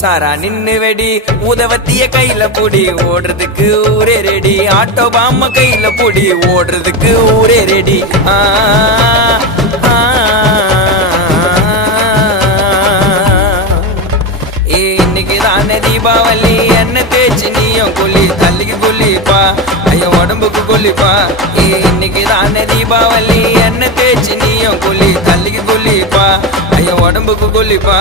உசாரா நின்னு வெடி உதவத்திய கையில பொடி ஓடுறதுக்கு ஊரே ரெடி ஆட்டோ பாம கையில பொடி ஓடுறதுக்கு ஊரே ரெடி இன்னைக்கு தானே தீபாவளி என்ன தேய்ச்சி நீயும் கொல்லி தள்ளிக்கு கொல்லிப்பா ஐயோ உடம்புக்கு கொல்லிப்பா இன்னைக்கு தானே தீபாவளி என்ன தேய்ச்சி நீயும் கொல்லி தள்ளிக்கு கொல்லிப்பா ஐயோ உடம்புக்கு கொல்லிப்பா